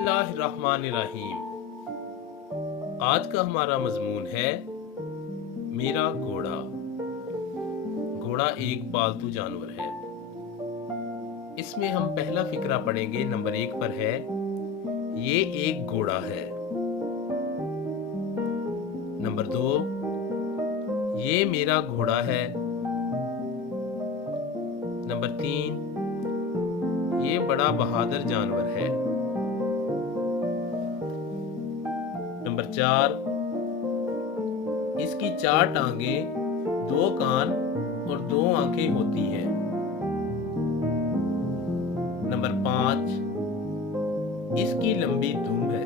बिस्मिल्लाहिर्रहमानिर्रहीम। आज का हमारा मजमून है मेरा घोड़ा। घोड़ा एक पालतू जानवर है। इसमें हम पहला फिक्रा पढ़ेंगे। नंबर 1 पर है, ये एक घोड़ा है। नंबर 2, ये मेरा घोड़ा है। नंबर 3, ये बड़ा बहादुर जानवर है। नंबर 4, इसकी 4 टांगें, 2 कान और 2 आंखें होती हैं। नंबर 5, इसकी लंबी दुम है।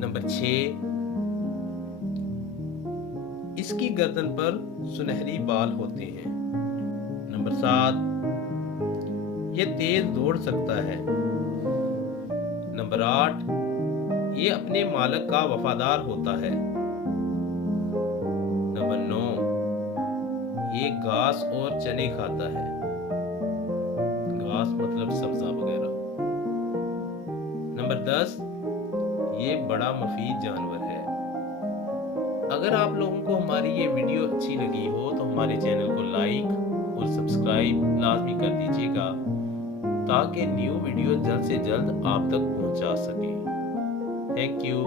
नंबर 6, इसकी गर्दन पर सुनहरी बाल होते हैं। नंबर 7, ये तेज दौड़ सकता है। नंबर 8, ये अपने मालिक का वफादार होता है। नंबर 9, ये घास और चने खाता है। घास मतलब सब्जा वगैरह। नंबर 10, ये बड़ा मुफीद जानवर है। अगर आप लोगों को हमारी ये वीडियो अच्छी लगी हो तो हमारे चैनल को लाइक और सब्सक्राइब लाजमी कर दीजिएगा, ताकि न्यू वीडियो जल्द से जल्द आप तक पहुंचा सके। Thank you.